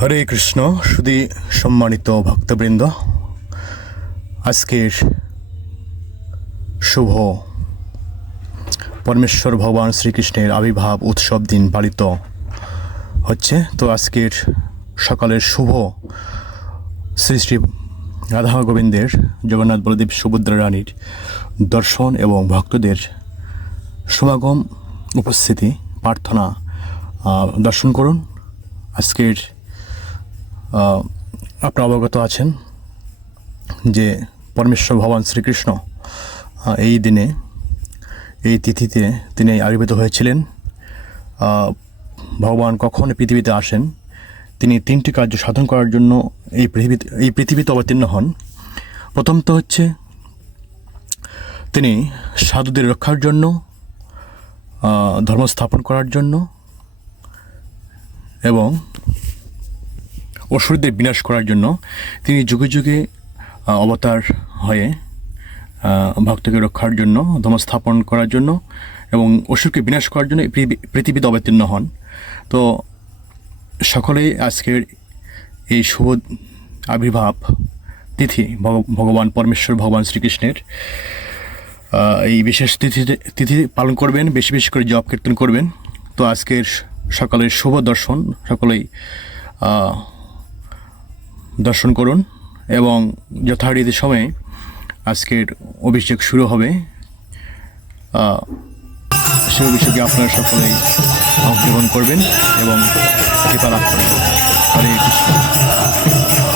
হরে কৃষ্ণ, সুদী সম্মানিত ভক্তবৃন্দ। আজকের শুভ পরমেশ্বর ভগবান শ্রীকৃষ্ণের আবির্ভাব উৎসব দিন পালিত হচ্ছে। তো আজকের সকালের শুভ শ্রী শ্রী রাধা গোবিন্দের জগন্নাথ বলদেব সুভদ্রা রানীর দর্শন এবং ভক্তদের সমাগম, উপস্থিতি, প্রার্থনা দর্শন করুন। আজকের আপনারা অবগত আছেন যে পরমেশ্বর ভগবান শ্রীকৃষ্ণ এই দিনে, এই তিথিতে তিনি আবির্ভূত হয়েছিলেন। ভগবান কখন পৃথিবীতে আসেন? তিনি তিনটি কার্য সাধন করার জন্য এই পৃথিবীতে এই পৃথিবীতে অবতীর্ণ হন। প্রথম তো হচ্ছে, তিনি সাধুদের রক্ষার জন্য ধর্ম স্থাপন করার জন্য এবং অসুরদের বিনাশ করার জন্য তিনি যুগে যুগে অবতার হয়ে ভক্তকে রক্ষার জন্য ধর্ম স্থাপন করার জন্য এবং অসুরকে বিনাশ করার জন্য পৃথিবীতে অবতীর্ণ হন। তো সকলেই আজকের এই শুভ আবির্ভাব তিথি ভগবান পরমেশ্বর, ভগবান শ্রীকৃষ্ণের এই বিশেষ তিথি তিথি পালন করবেন, বেশি বেশি করে জপ কীর্তন করবেন। তো আজকের সকালের শুভ দর্শন, সকলেই দর্শন করুন এবং যথারীতি সময়ে আজকের অভিষেক শুরু হবে। সে অভিষেকে আপনারা সকলেই অংশগ্রহণ করবেন এবং কৃপা লাভ করবেন। হরে কৃষ্ণ।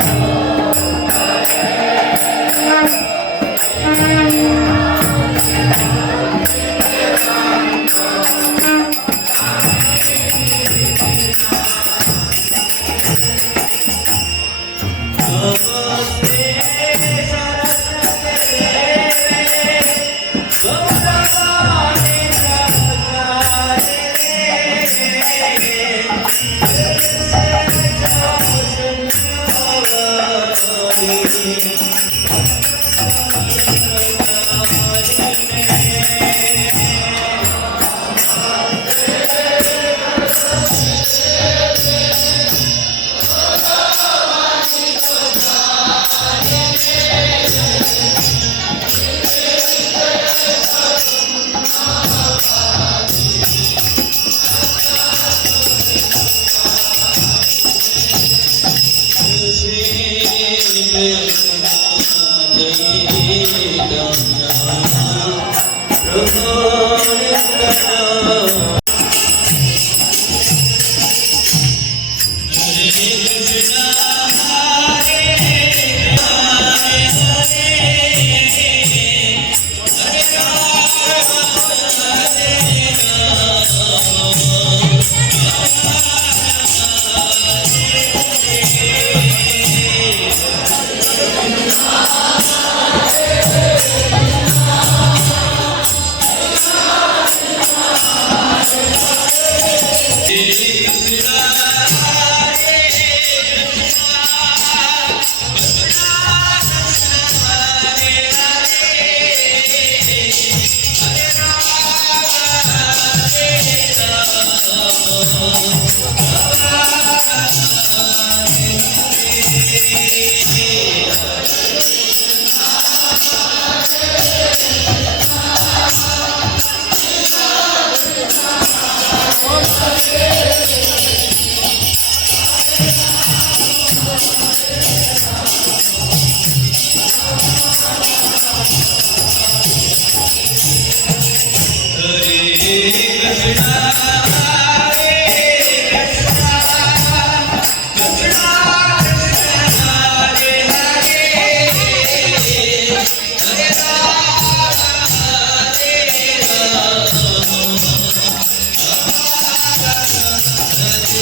Hare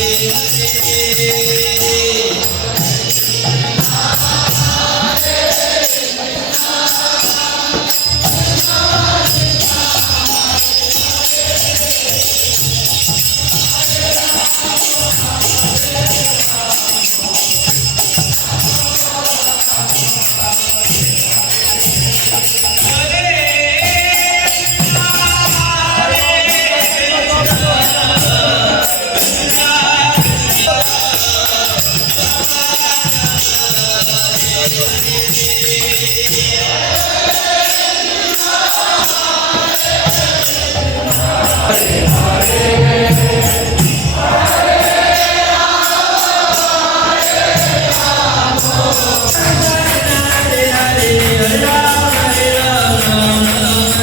Hare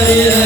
yeah.